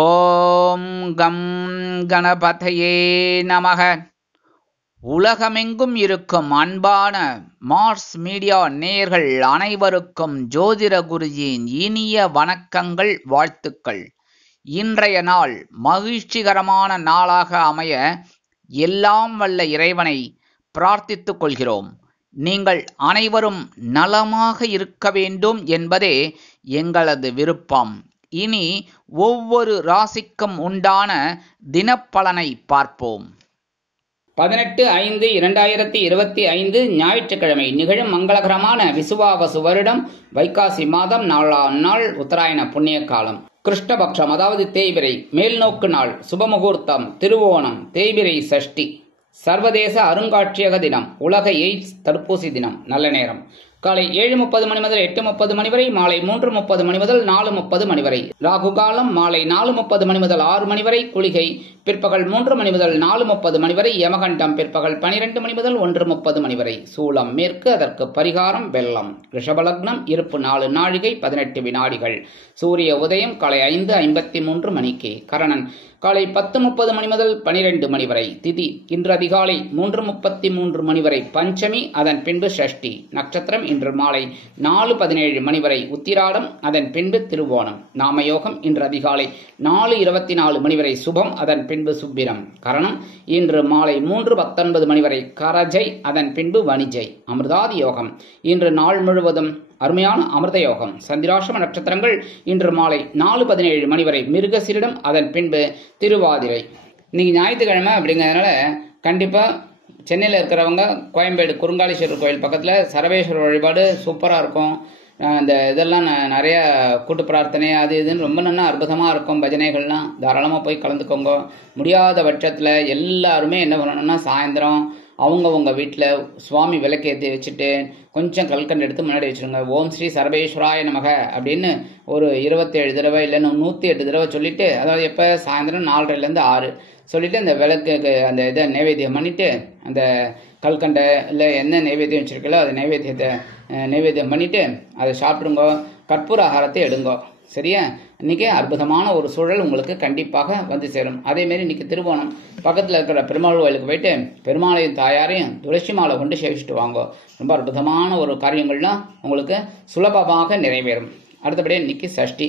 ஓம் come கணபதையே நமக. உலகமெங்கும் இருக்கும் அன்பான மார்ஸ் மீடியா நேயர்கள் அனைவருக்கும் ஜோதிட குருஜியின் இனிய வணக்கங்கள், வாழ்த்துக்கள். இன்றைய நாள் மகிழ்ச்சிகரமான நாளாக அமைய எல்லாம் வல்ல இறைவனை பிரார்த்தித்துக் கொள்கிறோம். நீங்கள் அனைவரும் நலமாக இருக்க வேண்டும் என்பதே எங்களது விருப்பம். இனி ஒவ்வொரு ராசிக்கும் உண்டான தினப்பலனை பார்ப்போம். 18/5/2025 ஞாயிற்றுக்கிழமை நிகழும் மங்களகரமான விசுவாவசு வருடம் வைகாசி மாதம் 4ஆம் நாள் உத்தராயண புண்ணிய காலம். கிருஷ்ணபக்ஷம் அதாவது தேய்பிறை, மேல்நோக்கு நாள், சுபமுகூர்த்தம், திருவோணம், தேய்பிறை சஷ்டி, சர்வதேச அருங்காட்சியக தினம், உலக எய்ட்ஸ் தடுப்பூசி தினம். நல்ல நேரம் காலை 7:30 மணி முதல் 8:30 மணி வரை, மாலை 3:30 மணி முதல் 4:30 மணி வரை. ராகு காலம் மாலை 4:30 மணி முதல் 6 மணி வரை. குளிகை பிற்பகல் 3 மணி முதல் 4:30 மணி வரை. யமகண்டம் பிற்பகல் 12 மணி முதல் 1:30 மணி வரை. சூலம் மேற்கு, அதற்கு பரிகாரம் வெள்ளம். ரிஷபலக்னம், இருப்பு 4 நாழிகை 18 வினாடிகள். சூரிய உதயம் காலை 5:53 மணிக்கு. கரணன் காலை 10:30 மணி முதல் 12 மணி வரை. திதி இன்று அதிகாலை 3:33 மணி வரை பஞ்சமி, அதன் பின்பு ஷஷ்டி. நட்சத்திரம் இன்று மாலை 4:17 மணி வரை உத்திராடம், அதன் பின்பு திருவோணம். நாமயோகம் இன்று அதிகாலை 4:24 மணி வரை சுபம், அதன் பின்பு சுப்பிரம். கரணம் இன்று மாலை 3:19 மணி வரை கரஜை, அதன் பின்பு வணிஜை. அமிர்தாதி யோகம் இன்று நாள் முழுவதும் அருமையான அமிர்த யோகம். சந்திராசிரம நட்சத்திரங்கள் இன்று மாலை 4:17 மணி வரை மிருகசீரிடம், அதன் பின்பு திருவாதிரை. இன்னைக்கு ஞாயிற்றுக்கிழமை அப்படிங்கிறதுனால கண்டிப்பாக சென்னையில் இருக்கிறவங்க கோயம்பேடு குறுங்காலீஸ்வரர் கோயில் பக்கத்தில் சரவேஸ்வரர் வழிபாடு சூப்பராக இருக்கும். அந்த இதெல்லாம் நிறைய கூட்டு பிரார்த்தனை அது இதுன்னு ரொம்ப நல்லா அற்புதமாக இருக்கும். பஜனைகள்லாம் தாராளமாக போய் கலந்துக்கோங்க. முடியாத பட்சத்தில் எல்லாருமே என்ன பண்ணணும்னா சாயந்தரம் அவங்கவுங்க வீட்டில் சுவாமி விளக்கேற்றி வச்சுட்டு கொஞ்சம் கல்கண்டு எடுத்து முன்னாடி வச்சுருங்க. ஓம் ஸ்ரீ சர்வேஸ்வராய நமக அப்படின்னு ஒரு 27 தடவை இல்லைன்னு 108 தடவை சொல்லிட்டு, அதாவது எப்போ சாயந்தரம் 4:30லேருந்து 6 சொல்லிட்டு அந்த விளக்குக்கு அந்த இதை நைவேத்தியம் பண்ணிட்டு, அந்த கல்கண்டை இல்லை என்ன நைவேத்தியம் வச்சுருக்கலோ அதை நைவேத்தியம் பண்ணிட்டு அதை சாப்பிடுங்க. கற்பூர ஆகாரத்தை எடுங்கோ. சரியா? இன்னைக்கு அற்புதமான ஒரு சூழல் உங்களுக்கு கண்டிப்பாக வந்து சேரும். அதேமாரி இன்னைக்கு திருவோணம் பக்கத்தில் இருக்கிற பெருமாள் கோயிலுக்கு போயிட்டு பெருமாளையும் தாயாரையும் துளசி மாலை கொண்டு சேவிச்சுட்டு வாங்க. ரொம்ப அற்புதமான ஒரு காரியங்கள்லாம் உங்களுக்கு சுலபமாக நிறைவேறும். அடுத்தபடியாக இன்னைக்கு சஷ்டி.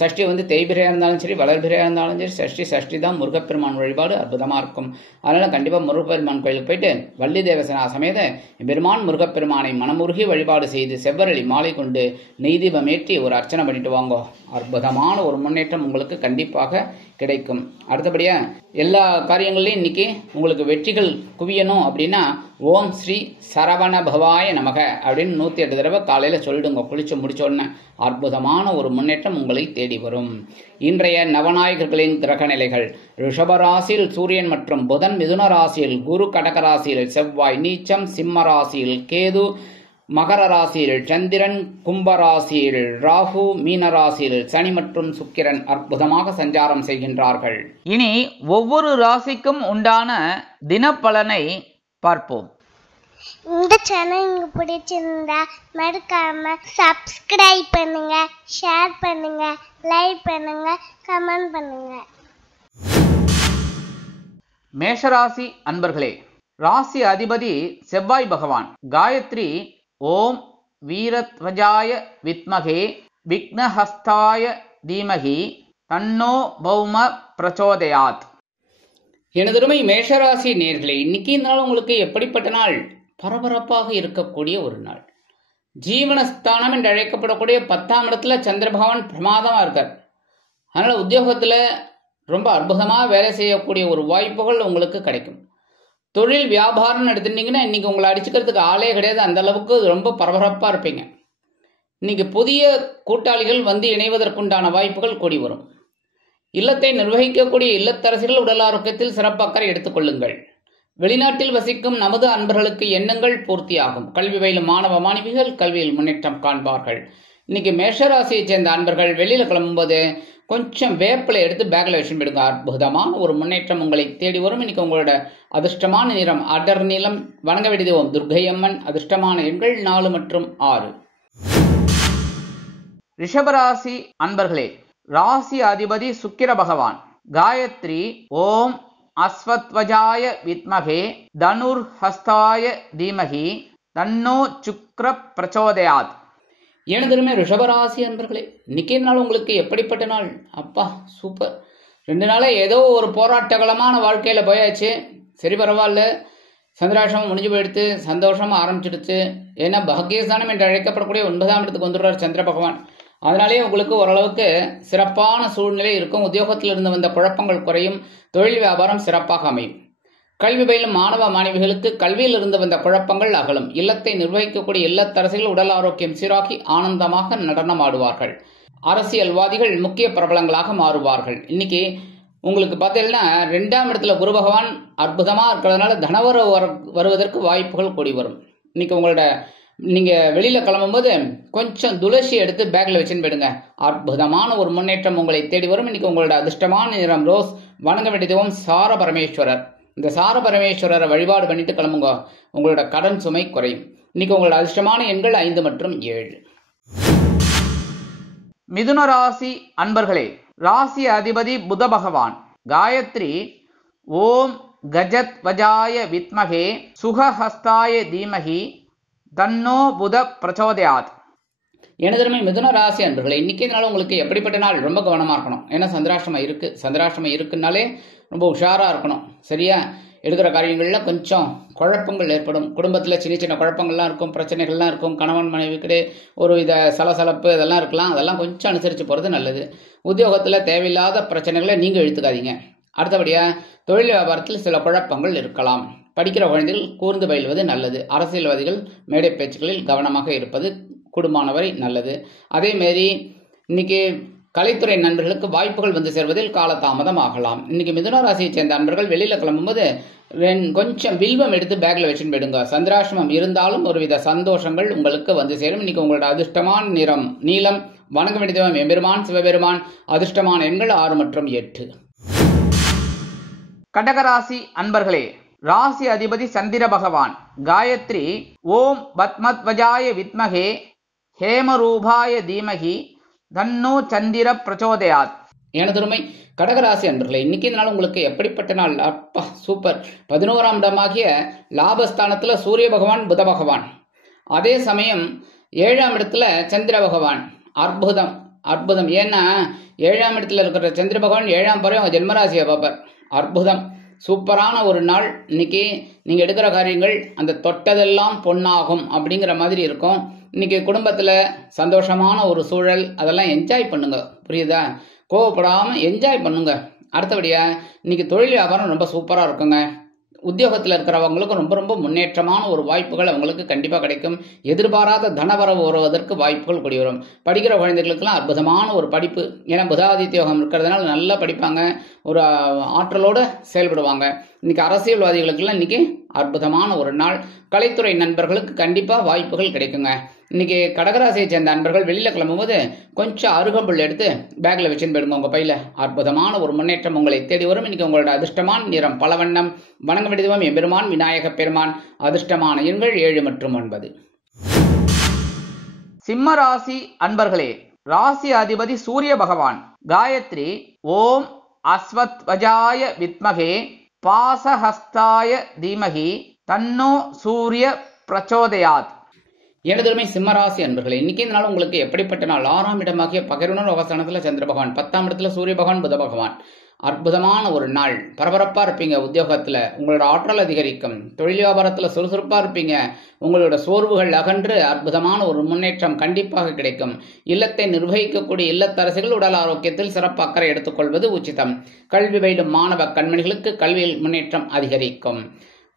சஷ்டி வந்து தேய்பிரையாக இருந்தாலும் சரி, வளர்பிரையாக இருந்தாலும் சரி, சஷ்டி தான் முருகப்பெருமான் வழிபாடு அற்புதமாக இருக்கும். அதனால் கண்டிப்பாக முருகப்பெருமான் கோயிலுக்கு போயிட்டு வள்ளி தேவசனா சமேத பெருமான் முருகப்பெருமானை மனமுருகி வழிபாடு செய்து செவ்வரளி மாலை கொண்டு நெய் தீபம் ஏற்றி ஒரு அர்ச்சனை பண்ணிட்டு வாங்க. அற்புதமான ஒரு முன்னேற்றம் உங்களுக்கு கண்டிப்பாக கிடைக்கும். அடுத்தபடியாக எல்லா காரியங்கள்லையும் இன்னைக்கு உங்களுக்கு வெற்றிகள் குவியணும் அப்படின்னா ஓம் ஸ்ரீ சரவண பவாய நமக அப்படின்னு 108 தடவை காலையில் சொல்லிடுங்க. குளிச்சு முடிச்ச உடனே அற்புதமான ஒரு முன்னேற்றம் உங்களை தேடி வரும். இன்றைய நவநாயகர்களின் கிரக நிலைகள்: ரிஷபராசியில் சூரியன் மற்றும் புதன், மிதுன ராசியில் குரு, கடக ராசியில் செவ்வாய் நீச்சம், சிம்ம ராசியில் கேது, மகர ராசியில் சந்திரன், கும்பராசியில் ராகு, மீன ராசியில் சனி மற்றும் சுக்கிரன் அற்புதமாக சஞ்சாரம் செய்கின்றார்கள். இனி ஒவ்வொரு ராசிக்கும் உண்டான தினப்பலனை பார்ப்போம். இந்த சேனல் உங்களுக்கு பிடிச்சிருந்தா மறக்காம சப்ஸ்கிரைப் பண்ணுங்க, ஷேர் பண்ணுங்க, லைக் பண்ணுங்க, கமெண்ட் பண்ணுங்க. மேஷராசி அன்பர்களே, ராசி அதிபதி செவ்வாய் பகவான். காயத்ரி ஓம் வீரத்வஜாய வித்மகே விக்னஹஸ்தாய தீமகி தன்னோ பௌம பிரச்சோதயாத். எனதுமை மேஷராசி நேர்களே, இன்னைக்கு இந்த நாள் உங்களுக்கு எப்படிப்பட்ட நாள்? பரபரப்பாக இருக்கக்கூடிய ஒரு நாள். ஜீவனஸ்தானம் என்று அழைக்கப்படக்கூடிய 10ஆம் இடத்துல சந்திர பகவான் பிரமாதமாக இருக்கார். அதனால் உத்தியோகத்தில் ரொம்ப அற்புதமாக வேலை செய்யக்கூடிய ஒரு வாய்ப்புகள் உங்களுக்கு கிடைக்கும். தொழில் வியாபாரம்னு எடுத்துட்டீங்கன்னா இன்னைக்கு உங்களை அடிச்சுக்கிறதுக்கு ஆளே கிடையாது. அந்த அளவுக்கு ரொம்ப பரபரப்பாக இருப்பீங்க. இன்னைக்கு புதிய கூட்டாளிகள் வந்து இணைவதற்குண்டான வாய்ப்புகள் கூடி வரும். இல்லத்தை நிர்வகிக்கக்கூடிய இல்லத்தரசிகள் உடல் ஆரோக்கியத்தில் சிறப்பு அக்கறை எடுத்துக்கொள்ளுங்கள். வெளிநாட்டில் வசிக்கும் நமது அன்பர்களுக்கு எண்ணங்கள் பூர்த்தியாகும். கல்வி பயிலும் மாணவ மாணவிகள் கல்வியில் முன்னேற்றம் காண்பார்கள். இன்னைக்கு மேஷராசியை சேர்ந்த அன்பர்கள் வெளியில் கிளம்பும்போது கொஞ்சம் வேப்பிலை எடுத்து பேக்கில் வச்சு விடுங்க. அற்புதமான ஒரு முன்னேற்றம் உங்களை தேடி வரும். இன்னைக்கு உங்களோட அதிர்ஷ்டமான நிறம் அடர் நிலம். வணங்க வேண்டியது துர்க்கையம்மன். அதிர்ஷ்டமான எண்கள் 4 மற்றும் 6. ரிஷபராசி அன்பர்களே, ராசி அதிபதி சுக்கிர பகவான். காயத்ரி ஓம் அஸ்வத்வஜாய வித்மகே தனுர் ஹஸ்தாய தீமகி தன்னோ சுக்ர பிரச்சோதயாத். எனதுமே ரிஷபராசி அன்பர்களே, இன்னைக்கு நாள் உங்களுக்கு எப்படிப்பட்ட நாள்? அப்பா சூப்பர். 2 நாளா ஏதோ ஒரு போராட்டகலமான வாழ்க்கையில போயாச்சு. சரி பரவாயில்ல, சந்திராஷ்டமம் முடிஞ்சு போயிடுத்து, சந்தோஷமா ஆரம்பிச்சிடுச்சு. ஏன்னா பாக்கியஸ்தானம் என்று அழைக்கப்படக்கூடிய 9ஆம் இடத்துக்கு வந்துடுறார் சந்திர பகவான். அதனாலேயே உங்களுக்கு ஓரளவுக்கு சிறப்பான சூழ்நிலை இருக்கும். உத்தியோகத்தில் இருந்து வந்த குழப்பங்கள் குறையும். தொழில் வியாபாரம் சிறப்பாக அமையும். கல்வி பயிலும் மாணவ மாணவிகளுக்கு கல்வியில் இருந்து வந்த குழப்பங்கள் அகலும். இல்லத்தை நிர்வகிக்கக்கூடிய இல்லத்தரசிகள் உடல் ஆரோக்கியம் சீராகி ஆனந்தமாக நடனம் ஆடுவார்கள். அரசியல்வாதிகள் முக்கிய பிரபலங்களாக மாறுவார்கள். இன்னைக்கு உங்களுக்கு பார்த்தீங்கன்னா 2ஆம் இடத்துல குரு பகவான் அற்புதமா இருக்கிறதுனால தனவரவு வருவதற்கு வாய்ப்புகள் கூடி வரும். இன்னைக்கு உங்களோட நீங்க வெளியில கிளம்பும்போது கொஞ்சம் துளசி எடுத்து பேக்ல வச்சுன்னு போயிடுங்க. அற்புதமான ஒரு முன்னேற்றம் உங்களை தேடி வரும். இன்னைக்கு உங்களோட அதிர்ஷ்டமான நிறம் ரோஸ். வணங்க வேண்டியதுவும் சார பரமேஸ்வரர். இந்த சார பரமேஸ்வரரை வழிபாடு பண்ணிட்டு கிளம்புங்க. உங்களோட கடன் சுமை குறையும். இன்னைக்கு உங்களோட அதிர்ஷ்டமான எண்கள் 5 மற்றும் 7. மிதுன ராசி அன்பர்களே, ராசி அதிபதி புத பகவான். காயத்ரி ஓம் கஜத் வஜாய வித்மகே சுகஹஸ்தாய தீமகி தன்னோ புத பிரச்சோதயாத். எனதருமை மிதுன ராசி அன்பர்களே, இன்னைக்கு நாள் உங்களுக்கு எப்படிப்பட்ட நாள்? ரொம்ப கவனமா இருக்கணும். ஏன்னா சந்திராஷ்டமம் இருக்கு. சந்திராஷ்டமம் இருக்குன்னாலே ரொம்ப உஷாரா இருக்கணும். சரியா? எடுக்கிற காரியங்கள்ல கொஞ்சம் குழப்பங்கள் ஏற்படும். குடும்பத்தில் சின்ன சின்ன குழப்பங்கள்லாம் இருக்கும், பிரச்சனைகள்லாம் இருக்கும். கணவன் மனைவிக்கிட்டே ஒரு வித சலசலப்பு இதெல்லாம் இருக்கலாம். அதெல்லாம் கொஞ்சம் அனுசரித்து போகிறது நல்லது. உத்தியோகத்தில் தேவையில்லாத பிரச்சனைகளை நீங்கள் இழுத்துக்காதீங்க. அடுத்தபடியாக தொழில் வியாபாரத்தில் சில குழப்பங்கள் இருக்கலாம். படிக்கிற குழந்தைகள் கூர்ந்து பயில்வது நல்லது. அரசியல்வாதிகள் மேடை பேச்சுக்களில் கவனமாக இருப்பது குடும்பமானவரை நல்லது. அதேமாரி இன்னைக்கு கலைத்துறை நண்பர்களுக்கு வாய்ப்புகள் வந்து சேர்வதில் காலதாமதம் ஆகலாம். இன்னைக்கு மிதுன ராசியை சேர்ந்த நண்பர்கள் வெளியில கிளம்பும்போது கொஞ்சம் வில்வம் எடுத்து பேக்ல வச்சுன்னு போயிடுங்க. சந்திராஷ்டமம் இருந்தாலும் ஒருவித சந்தோஷங்கள் உங்களுக்கு வந்து சேரும். இன்னைக்கு உங்களோட அதிர்ஷ்டமான நிறம் நீலம். வணங்க வேண்டியதும் எம்பெருமான் சிவபெருமான். அதிர்ஷ்டமான எண்கள் 6 மற்றும் 8. கடகராசி அன்பர்களே, ராசி அதிபதி சந்திர பகவான். காயத்ரி ஓம் பத்மத்வஜாய வித்மகே ஹேமரூபாய தீமகி தன்னோ சந்திர பிரச்சோதயாத். எனதுமை கடகராசி அன்பர்களே, இன்னைக்கு நாள் உங்களுக்கு எப்படிப்பட்ட நாள்? அப்பா சூப்பர். 11ஆம் இடமாகிய லாபஸ்தானத்துல சூரிய பகவான் புத பகவான். அதே சமயம் 7ஆம் இடத்துல சந்திர பகவான். அற்புதம் அற்புதம். ஏன்னா 7ஆம் இடத்துல இருக்கிற சந்திர பகவான் 7ஆம் பறவை அவங்க ஜென்மராசியை பார்ப்பார். அற்புதம். சூப்பரான ஒரு நாள். இன்னைக்கு நீங்கள் எடுக்கிற காரியங்கள் அந்த தொட்டதெல்லாம் பொன்னாகும் அப்படிங்கிற மாதிரி இருக்கும். இன்னைக்கு குடும்பத்தில் சந்தோஷமான ஒரு சூழல். அதெல்லாம் என்ஜாய் பண்ணுங்க. புரியுதா? கோவப்படாமல் என்ஜாய் பண்ணுங்க. அடுத்தபடியாக இன்னைக்கு தொழில் வியாபாரம் ரொம்ப சூப்பராக இருக்குங்க. உத்தியோகத்தில் இருக்கிறவங்களுக்கும் ரொம்ப ரொம்ப முன்னேற்றமான ஒரு வாய்ப்புகள் அவங்களுக்கு கண்டிப்பாக கிடைக்கும். எதிர்பாராத தனவரவு வருவதற்கு வாய்ப்புகள் கூடி வரும். படிக்கிற குழந்தைகளுக்கெல்லாம் அற்புதமான ஒரு படிப்பு. ஏன்னா புதாதித்யோகம் இருக்கிறதுனால நல்லா படிப்பாங்க. ஒரு ஆற்றலோடு செயல்படுவாங்க. இன்னைக்கு அரசியல்வாதிகளுக்கெல்லாம் இன்னைக்கு அற்புதமான ஒரு நாள். கலைத்துறை நண்பர்களுக்கு கண்டிப்பாக வாய்ப்புகள் கிடைக்குங்க. இன்னைக்கு கடகராசியை சேர்ந்த நண்பர்கள் வெளியில் கிளம்பும்போது கொஞ்சம் அருகம்புல் எடுத்து பேக்கில் வச்சுன்னு போயிடுங்க உங்கள் பையில். அற்புதமான ஒரு முன்னேற்றம் உங்களை தேடி வரும். இன்னைக்கு உங்களோட அதிர்ஷ்டமான நிறம் பலவண்ணம். வணங்க வேண்டியதும் எம்பெருமான் விநாயக பெருமான். அதிர்ஷ்டமான எண்கள் 7 மற்றும் 9. சிம்ம ராசி அன்பர்களே, ராசி அதிபதி சூரிய பகவான். காயத்ரி ஓம் அஸ்வத்வஜாய வித்மகே பாசஹஸ்தாய தீமகி தன்னோ சூரிய பிரச்சோதயாத். எனதுமே சிம்மராசி அன்பர்களே, இன்னைக்கு இந்த நாள் உங்களுக்கு எப்படிப்பட்ட நாள்? 6ஆம் இடமாகிய பகிர்வுணர் அவஸ்தானத்தில் சந்திர பகவான், 10ஆம் இடத்துல சூரிய பகவான் புத பகவான். அற்புதமான ஒரு நாள். பரபரப்பாக இருப்பீங்க. உத்தியோகத்தில் உங்களோட ஆற்றல் அதிகரிக்கும். தொழில் வியாபாரத்தில் சுறுசுறுப்பாக இருப்பீங்க. உங்களோட சோர்வுகள் அகன்று அற்புதமான ஒரு முன்னேற்றம் கண்டிப்பாக கிடைக்கும். இல்லத்தை நிர்வகிக்கக்கூடிய இல்லத்தரசிகள் உடல் ஆரோக்கியத்தில் சிறப்பு அக்கறை எடுத்துக்கொள்வது உச்சிதம். கல்வி பயிலும் மாணவ கண்மணிகளுக்கு கல்வியில் முன்னேற்றம் அதிகரிக்கும்.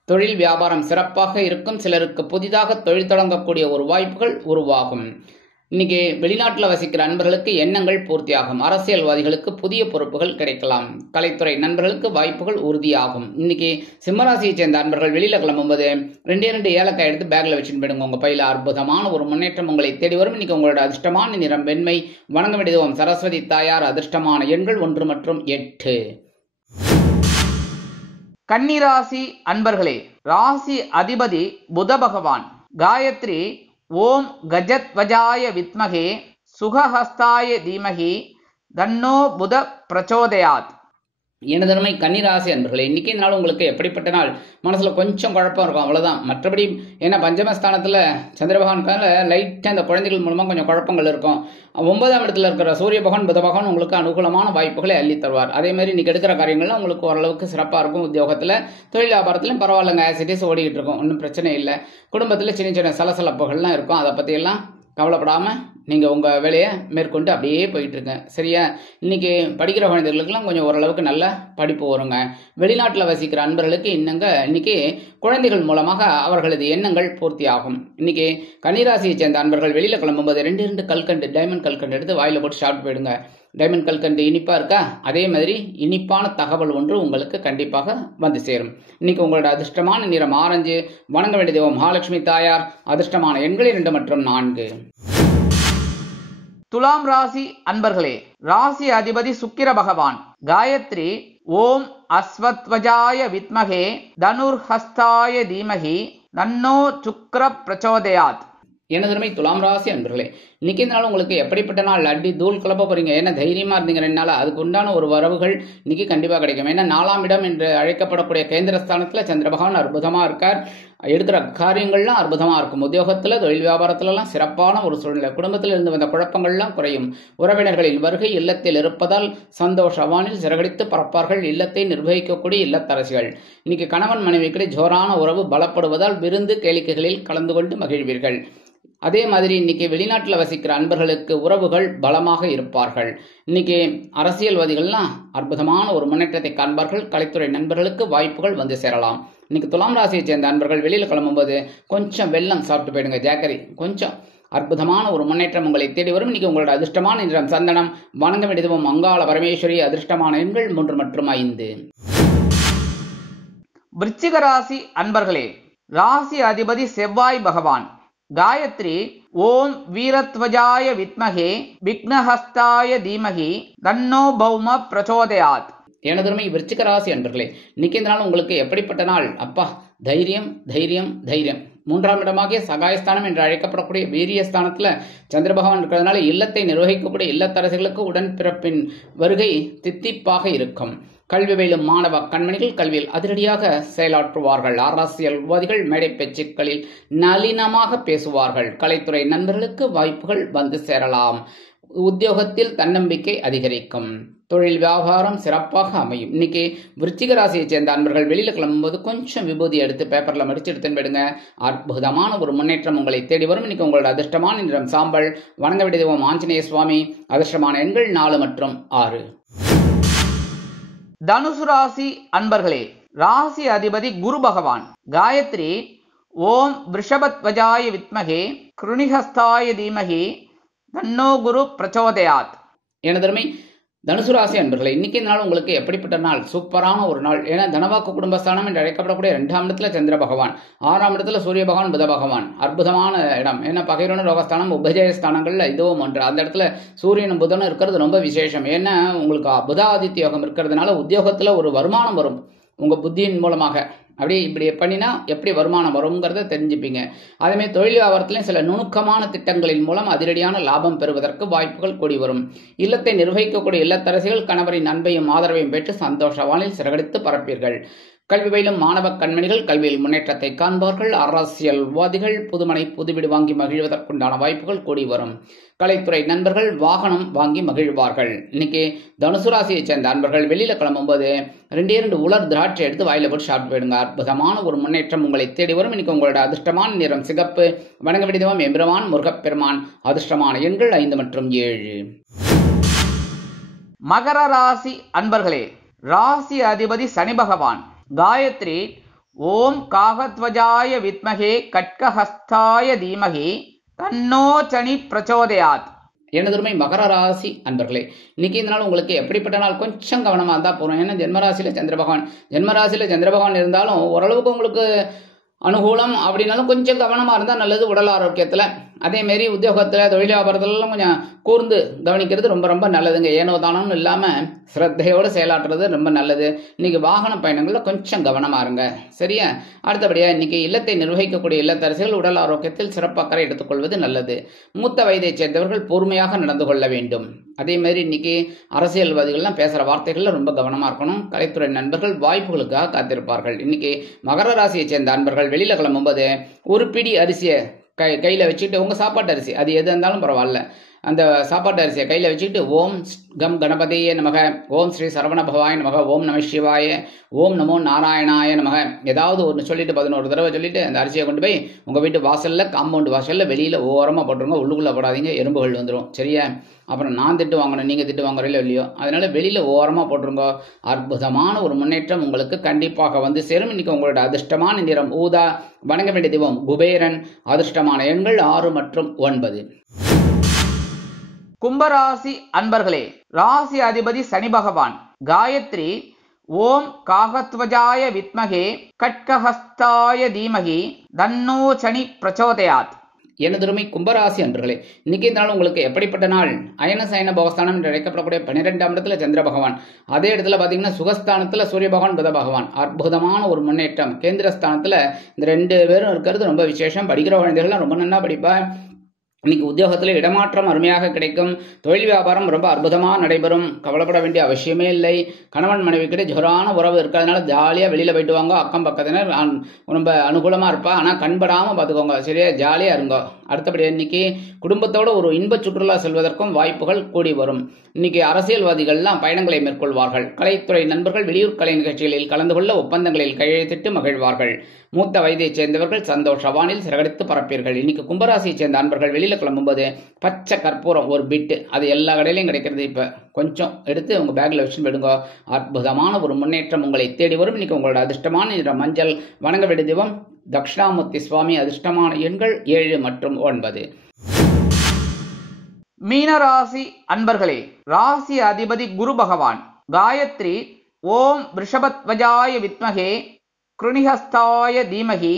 தொழில் வியாபாரம் சிறப்பாக இருக்கும். சிலருக்கு புதிதாக தொழில் தொடங்கக்கூடிய ஒரு வாய்ப்புகள் உருவாகும். இன்னைக்கு வெளிநாட்டில் வசிக்கிற நண்பர்களுக்கு எண்ணங்கள் பூர்த்தியாகும். அரசியல்வாதிகளுக்கு புதிய பொறுப்புகள் கிடைக்கலாம். கலைத்துறை நண்பர்களுக்கு வாய்ப்புகள் உறுதியாகும். இன்னைக்கு சிம்மராசியை சேர்ந்த நண்பர்கள் வெளியில கிளம்பும்போது 2 ஏலக்காய் எடுத்து பேக்ல வச்சுட்டு போயிடுங்க உங்க பையில. அற்புதமான ஒரு முன்னேற்றம் உங்களை தேடி வரும். இன்னைக்கு உங்களோட அதிர்ஷ்டமான நிறம் வெண்மை. வணங்க வேண்டியதும் சரஸ்வதி தாயார். அதிர்ஷ்டமான எண்கள் 1 மற்றும் 8. கன்னிராசி அன்பர்களே, ராசி அதிபதி புத பகவான். காயத்ரி ஓம் கஜத்வஜாய வித்மகே சுகஹஸ்தாய தீமகி தன்னோ புத பிரச்சோதயாத். எனதருமை கன்னிராசி அன்பர்களே, இன்னைக்கு இந்த நாள் உங்களுக்கு எப்படிப்பட்ட நாள்? மனசுல கொஞ்சம் குழப்பம் இருக்கும், அவ்வளவுதான். மற்றபடி ஏன்னா பஞ்சமஸ்தானத்துல சந்திரபகவானுக்கால லைட்டா அந்த குழந்தைகள் மூலமா கொஞ்சம் குழப்பங்கள் இருக்கும். 9ஆம் இடத்துல இருக்கிற சூரிய பகவான் புத பகவான் உங்களுக்கு அனுகூலமான வாய்ப்புகளை அள்ளி தருவார். அதே மாதிரி இன்னைக்கு எடுக்கிற காரியங்கள்லாம் உங்களுக்கு ஓரளவுக்கு சிறப்பா இருக்கும். உத்தியோகத்துல தொழில் வியாபாரத்திலும் பரவாயில்லைங்க, ஆசிட்டிஸ் ஓடிக்கிட்டு இருக்கும், ஒன்றும் பிரச்சனை இல்லை. குடும்பத்துல சின்ன சின்ன சலசலப்புகள்லாம் இருக்கும், அதை பத்தி எல்லாம் கவலைப்படாம நீங்க உங்க வேலையை மேற்கொண்டு அப்படியே போயிட்டு இருங்க, சரியா? இன்னைக்கு படிக்கிற குழந்தைகளுக்கெல்லாம் கொஞ்சம் ஓரளவுக்கு நல்ல படிப்பு வருங்க. வெளிநாட்டில் வசிக்கிற அன்பர்களுக்கு இன்னைக்கு குழந்தைகள் மூலமாக அவர்களது எண்ணங்கள் பூர்த்தி ஆகும். இன்னைக்கு கன்னிராசியை சேர்ந்த அன்பர்கள் வெளியில கிளம்பும்போது 2 கல்கண்டு, டைமண்ட் கல்கண்டு எடுத்து வாயில போட்டு சாப்பிட்டு போயிடுங்க. டைமண்ட் கல்கண்டு இனிப்பா இருக்கா? அதே மாதிரி இனிப்பான தகவல் ஒன்று உங்களுக்கு கண்டிப்பாக வந்து சேரும். இன்னைக்கு உங்களோட அதிர்ஷ்டமான நிறம் ஆரஞ்சு. வணங்க வேண்டிய தெய்வம் மகாலட்சுமி தாயார். அதிர்ஷ்டமான எண்கள் 2 மற்றும் 4. துலாம் ராசி அன்பர்களே, ராசி அதிபதி சுக்கிர பகவான். காயத்ரி ஓம் அஸ்வத்வஜாய வித்மகே தனுர்ஹஸ்தாய தீமகி தன்னோ சுக்ர பிரச்சோதயாத். எனதருமை துலாம் ராசி அன்பர்களே, இன்னைக்கு இந்த நாள் உங்களுக்கு எப்படிப்பட்ட நாள்? அடி தூள் கிளப்ப போறீங்க. ஏன்னா தைரியமா இருந்தீங்க 2 நாள், அதுக்கு உண்டான ஒரு வரவுகள் இன்னைக்கு கண்டிப்பா கிடைக்கும். ஏன்னா 4ஆம் இடம் என்று அழைக்கப்படக்கூடிய கேந்திரஸ்தானத்துல சந்திர பகவான் அற்புதமா இருக்கார். எடுக்கிற காரியங்கள்லாம் அற்புதமா இருக்கும். உத்தியோகத்துல தொழில் வியாபாரத்துல எல்லாம் சிறப்பான ஒரு சூழ்நிலை. குடும்பத்தில் இருந்து வந்த குழப்பங்கள்லாம் குறையும். உறவினர்களின் வருகை இல்லத்தில் இருப்பதால் சந்தோஷ வானில் சிறகடித்து பறப்பார்கள் இல்லத்தை நிர்வகிக்கக்கூடிய இல்லத்தரசிகள். இன்னைக்கு கணவன் மனைவிக்கிடையே ஜோரான உறவு பலப்படுவதால் விருந்து கேளிக்கைகளில் கலந்து கொண்டு மகிழ்வீர்கள். அதே மாதிரி இன்னைக்கு வெளிநாட்டில் வசிக்கிற அன்பர்களுக்கு உறவுகள் பலமாக இருப்பார்கள். இன்னைக்கு அரசியல்வாதிகள்லாம் அற்புதமான ஒரு முன்னேற்றத்தை காண்பார்கள். கலைத்துறை நண்பர்களுக்கு வாய்ப்புகள் வந்து சேரலாம். இன்னைக்கு துலாம் ராசியை சேர்ந்த அன்பர்கள் வெளியில கிளம்பும்போது கொஞ்சம் வெல்லம் சாப்பிட்டு போயிடுங்க, ஜாக்கரி. கொஞ்சம் அற்புதமான ஒரு முன்னேற்றம் உங்களை தேடி வரும். இன்னைக்கு உங்களோட அதிர்ஷ்டமான நிறம் சந்தனம். வணங்க வேண்டிய மங்காள பரமேஸ்வரி. அதிர்ஷ்டமான எண்கள் 3 மற்றும் 5. விருச்சிக ராசி அன்பர்களே, ராசி அதிபதி செவ்வாய் பகவான். காயத்ரி ஓம் வீரத்வஜாய வித்மகே விக்னஹஸ்தாய தீமகி தன்னோ பௌம பிரச்சோதயாத். எனதருமை விருச்சிக ராசி அன்பர்களே, இன்னைக்கு இந்த நாள் உங்களுக்கு எப்படிப்பட்ட நாள்? அப்பா, தைரியம் தைரியம் தைரியம். 3ஆம் இடமாகிய சகாயஸ்தானம் என்று அழைக்கப்படக்கூடிய வீரியஸ்தானத்துல சந்திர பகவான் இருக்கிறதுனால இல்லத்தை நிர்வகிக்கக்கூடிய இல்லத்தரசிகளுக்கு உடன்பிறப்பின் வருகை தித்திப்பாக இருக்கும். கல்வி பயிலும் மாணவ கண்மணிகள் கல்வியில் அதிரடியாக செயலாற்றுவார்கள். அரசியல்வாதிகள் மேடை பேச்சுக்களில் நளினமாக பேசுவார்கள். கலைத்துறை நண்பர்களுக்கு வாய்ப்புகள் வந்து சேரலாம். உத்தியோகத்தில் தன்னம்பிக்கை அதிகரிக்கும். தொழில் வியாபாரம் சிறப்பாக அமையும். இன்னைக்கு விருச்சிக ராசியை சேர்ந்த அன்பர்கள் வெளியில கிளம்பும்போது கொஞ்சம் விபூதி எடுத்து பேப்பர்ல மடிச்சு எடுத்துன்னு போயிடுங்க. அற்புதமான ஒரு முன்னேற்றம் உங்களை தேடி வரும். இன்னைக்கு உங்களோட அதிர்ஷ்டமான நிறம் சாம்பல். வணங்க வேண்டிய தெய்வம் ஆஞ்சநேய சுவாமி. அதிர்ஷ்டமான எண்கள் 4 மற்றும் 6. தனுசு ராசி அன்பர்களே, ராசி அதிபதி குரு பகவான். காயத்ரி ஓம் விருஷபத்வஜாய வித்மகே கிருணிஹஸ்தாய தீமகி தன்னோ குரு பிரச்சோதயாத். எனதருமை தனுசு ராசி அன்பர்களே, இன்னைக்கு நாள் உங்களுக்கு எப்படிப்பட்ட நாள்? சூப்பரான ஒரு நாள். ஏன்னா தனவாக்கு குடும்பஸ்தானம் என்று அழைக்கப்படக்கூடிய 2ஆம் இடத்துல சந்திர பகவான், 6ஆம் இடத்துல சூரிய பகவான் புத பகவான். அற்புதமான இடம். ஏன்னா பகைவன ரோகஸ்தானம் உபஜயஸ்தானங்கள்ல இதுவும் ஒன்று. அந்த இடத்துல சூரியனும் புதனும் இருக்கிறது ரொம்ப விசேஷம். ஏன்னா உங்களுக்கு புத ஆதித்ய யோகம் இருக்கிறதுனால உத்தியோகத்துல ஒரு வருமானம் வரும். உங்க புத்தியின் மூலமாக அப்படி இப்படி பண்ணினா எப்படி வருமானம் வருங்கிறத தெரிஞ்சுப்பீங்க. அதேமாதிரி தொழில் வியாபாரத்திலையும் சில நுணுக்கமான திட்டங்களின் மூலம் அதிரடியான லாபம் பெறுவதற்கு வாய்ப்புகள் கூடி வரும். இல்லத்தை நிர்வகிக்கக்கூடிய இல்லத்தரசிகள் கணவரின் அன்பையும் ஆதரவையும் பெற்று சந்தோஷ வானில் சிறகடித்து பரப்பீர்கள். கல்வி பயிலும் மாணவ கண்மணிகள் கல்வியில் முன்னேற்றத்தை காண்பார்கள். அரசியல்வாதிகள் புதுமனை புதுவீடு வாங்கி மகிழ்வதற்குண்டான வாய்ப்புகள் கூடி வரும். கலைத்துறை நண்பர்கள் வாகனம் வாங்கி மகிழ்வார்கள். இன்னைக்கு தனுசு ராசியை சேர்ந்த அன்பர்கள் வெளியில கிளம்பும்போது 2 உலர் திராட்சை எடுத்து வாயில போட்டு சாப்பிட்டு போயிடுங்க. அற்புதமான ஒரு முன்னேற்றம் உங்களை தேடி வரும். இன்னைக்கு உங்களோட அதிர்ஷ்டமான நிறம் சிகப்பு. வணங்க வேண்டிய தெய்வம் எம்பெருமான் முருகப்பெருமான். அதிர்ஷ்டமான எண்கள் 5 மற்றும் 7. மகர ராசி அன்பர்களே, ராசி அதிபதி சனி பகவான். காயத்ரி ஓம் காகத்வஜாய வித்மகே கட்கஹஸ்தாய தீமகி தன்னோ சனி பிரச்சோதயாத். எனதுமை மகர ராசி அன்பர்களே, இன்னைக்கு இந்த நாள் உங்களுக்கு எப்படிப்பட்ட நாள்? கொஞ்சம் கவனமா இருந்தா போறோம். ஏன்னா ஜென்மராசியில சந்திர பகவான் இருந்தாலும் ஓரளவுக்கு உங்களுக்கு அனுகூலம். அப்படின்னாலும் கொஞ்சம் கவனமா இருந்தா நல்லது. உடல் ஆரோக்கியத்துல அதேமாரி உத்தியோகத்தில் தொழில் வியாபாரத்திலலாம் கொஞ்சம் கூர்ந்து கவனிக்கிறது ரொம்ப ரொம்ப நல்லதுங்க. ஏனோ தானோன்னு இல்லாமல் சிரத்தையோடு செயலாற்றுறது ரொம்ப நல்லது. இன்னைக்கு வாகன பயணங்களில் கொஞ்சம் கவனமாக இருங்க. சரியா? அடுத்தபடியாக இன்னைக்கு இல்லத்தை நிர்வகிக்கக்கூடிய இல்லத்தரசிகள் உடல் ஆரோக்கியத்தில் சிறப்பு அக்கறை எடுத்துக்கொள்வது நல்லது. மூத்த வயதைச் சேர்ந்தவர்கள் பொறுமையாக நடந்து கொள்ள வேண்டும். அதே மாதிரி இன்னைக்கு அரசியல்வாதிகள்லாம் பேசுகிற வார்த்தைகளில் ரொம்ப கவனமாக இருக்கணும். கலைத்துறை நண்பர்கள் வாய்ப்புகளுக்காக காத்திருப்பார்கள். இன்னைக்கு மகர ராசியை சேர்ந்த அன்பர்கள் வெளியில் கிளம்பும்போது ஒரு பிடி அரிசியை கையில் வச்சுக்கிட்டு, உங்கள் சாப்பாட்டு அரிசி அது எது இருந்தாலும் பரவாயில்ல, அந்த சாப்பாட்டு அரிசியை கையில் வச்சுக்கிட்டு ஓம் கம் கணபதியே நமக, ஓம் ஸ்ரீ சரவண பவாய நமக, ஓம் நம சிவாய, ஓம் நமோ நாராயணாய நமக, ஏதாவது ஒன்று சொல்லிட்டு 11 தடவை சொல்லிட்டு அந்த அரிசியை கொண்டு போய் உங்கள் வீட்டு வாசலில், காம்பவுண்ட் வாசலில் வெளியில் ஓரமாக போட்டுருங்க. உள்ளுக்குள்ளே போடாதீங்க, எறும்புகள் வந்துடும். சரியா? அப்புறம் நான் திட்டு வாங்கணும், நீங்கள் திட்டு வாங்குறீங்களோ இல்லையோ, அதனால வெளியில் ஓரமாக போட்டுருங்க. அற்புதமான ஒரு முன்னேற்றம் உங்களுக்கு கண்டிப்பாக வந்து சேரும். இன்னைக்கு உங்களோட அதிர்ஷ்டமான நிறம் ஊதா. வணங்க வேண்டிய தெய்வம் குபேரன். அதிர்ஷ்டமான எண்கள் 6 மற்றும் 9. கும்பராசி அன்பர்களே, ராசி அதிபதி சனி பகவான். காயத்ரி ஓம் காகத்வஜாய வித்மகே கட்கஹஸ்தாய தீமகி தன்னோ சனி பிரச்சோதயாத். எனதுருமை கும்பராசி அன்பர்களே, இன்னைக்கு இந்த நாள் உங்களுக்கு எப்படிப்பட்ட நாள்? அயன சயன போகஸ்தானம் என்று அழைக்கப்படக்கூடிய 12ஆம் இடத்துல சந்திர பகவான், அதே இடத்துல பார்த்தீங்கன்னா சுகஸ்தானத்தில் சூரிய பகவான், புத பகவான். அற்புதமான ஒரு முன்னேற்றம். கேந்திரஸ்தானத்தில் இந்த 2 பேரும் இருக்கிறது ரொம்ப விசேஷம். படிக்கிற குழந்தைகள்லாம் ரொம்ப நல்லா படிப்பா. இன்னைக்கு உத்தியோகத்தில் இடமாற்றம் அருமையாக கிடைக்கும். தொழில் வியாபாரம் ரொம்ப அற்புதமாக நடைபெறும். கவலைப்பட வேண்டிய அவசியமே இல்லை. கணவன் மனைவி கிட்ட ஜோரான உறவு இருக்கிறதுனால ஜாலியாக வெளியில் போயிட்டு வாங்க. அக்கம் பக்கத்தினர் ரொம்ப அனுகூலமாக இருப்பா. ஆனால் கண்படாமல் பார்த்துக்கோங்க. சரியா? ஜாலியாக இருங்க. அடுத்தபடி இன்னைக்கு குடும்பத்தோடு ஒரு இன்ப சுற்றுலா செல்வதற்கும் வாய்ப்புகள் கூடி வரும். இன்னைக்கு அரசியல்வாதிகள்லாம் பயணங்களை மேற்கொள்வார்கள். கலைத்துறை நண்பர்கள் வெளியூர் கலை நிகழ்ச்சிகளில் கலந்து கொள்ள ஒப்பந்தங்களில் கையெழுத்திட்டு மகிழ்வார்கள். மூத்த வயதைச் சேர்ந்தவர்கள் சந்தோஷ வானில் சிறகடித்து பரப்பீர்கள். இன்னைக்கு கும்பராசியை சேர்ந்த அன்பர்கள் வெளியில் கிளம்பும்போது பச்சை கற்பூரம் ஒரு பிட்டு, அது எல்லா கடையிலையும் கிடைக்கிறது. இப்போ கொஞ்சம் எடுத்து உங்கள் பேக்கில் வச்சு விடுங்க. அற்புதமான ஒரு முன்னேற்றம் உங்களை தேடி வரும். இன்னைக்கு உங்களோட அதிர்ஷ்டமான நிறம் மஞ்சள். வணங்க வேண்டிய தெய்வம் தட்சிணாமூர்த்தி சுவாமி. அதிர்ஷ்டமான எண்கள் 7 மற்றும் 9. மீனராசி அன்பர்களே, ராசி அதிபதி குரு பகவான். காயத்ரி ஓம் ரிஷபத்வஜாய வித்மகே கிருணிஹஸ்தாய தீமகி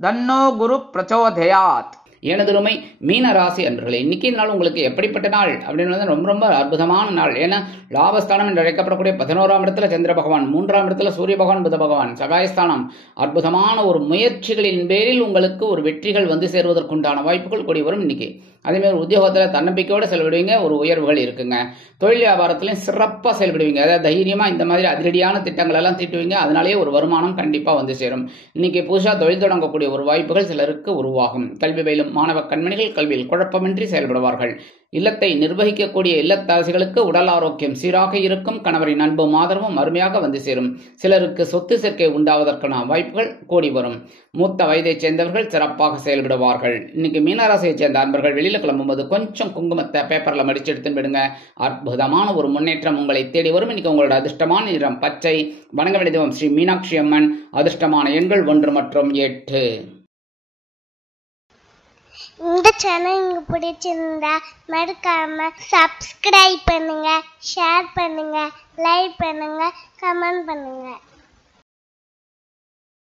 தன்னோ குரு பிரச்சோதயாத். எனதுருமை மீன ராசி அன்பர்களே, இன்னைக்கு இந்த நாள் உங்களுக்கு எப்படிப்பட்ட நாள் அப்படின்னு ரொம்ப ரொம்ப அற்புதமான நாள். ஏன்னா லாபஸ்தானம் என்று அழைக்கப்படக்கூடிய 11ஆம் இடத்துல சந்திர பகவான், 3ஆம் இடத்துல சூரிய பகவான், புத பகவான். சகாயஸ்தானம். அற்புதமான ஒரு முயற்சிகளின் பேரில் உங்களுக்கு ஒரு வெற்றிகள் வந்து சேருவதற்குண்டான வாய்ப்புகள் கூடி வரும் இன்னைக்கு. அதேமாதிரி உத்தியோகத்தில் தன்னம்பிக்கையோடு செயல்படுவீங்க. ஒரு உயர்வுகள் இருக்குங்க. தொழில் வியாபாரத்திலையும் சிறப்பாக செயல்படுவீங்க. அதாவது தைரியமாக இந்த மாதிரி அதிரடியான திட்டங்கள் எல்லாம் தீட்டுவீங்க. அதனாலேயே ஒரு வருமானம் கண்டிப்பாக வந்து சேரும். இன்னைக்கு புதுசாக தொழில் தொடங்கக்கூடிய ஒரு வாய்ப்புகள் சிலருக்கு உருவாகும். கல்வி பயிலும் மாணவ கண்மணிகள் கல்வியில் குழப்பமின்றி செயல்படுவார்கள். இல்லத்தை நிர்வகிக்கக்கூடிய இல்லத்தரசிகளுக்கு உடல் ஆரோக்கியம் சீராக இருக்கும். கணவரின் அன்பும் ஆதரவும் அருமையாக வந்து சேரும். சிலருக்கு சொத்து சேர்க்கை உண்டாவதற்கான வாய்ப்புகள் கூடி வரும். மூத்த வயதைச் சேர்ந்தவர்கள் சிறப்பாக செயல்படுவார்கள். இன்னைக்கு மீனராசியைச் சேர்ந்த அன்பர்கள் வெளியில் கிளம்பும்போது கொஞ்சம் குங்குமத்தை பேப்பரில் மடிச்சு எடுத்து விடுங்க. அற்புதமான ஒரு முன்னேற்றம் உங்களை தேடி வரும். இன்னைக்கு உங்களோட அதிர்ஷ்டமான நிறம் பச்சை. வணங்க வேண்டிய தெய்வம் ஸ்ரீ மீனாட்சி அம்மன். அதிர்ஷ்டமான எண்கள் 1 மற்றும் 8. இந்த சேனல் உங்களுக்கு பிடிச்சிருந்தா மறக்காம சப்ஸ்கிரைப் பண்ணுங்க, ஷேர் பண்ணுங்க, லைக் பண்ணுங்க, கமெண்ட் பண்ணுங்க.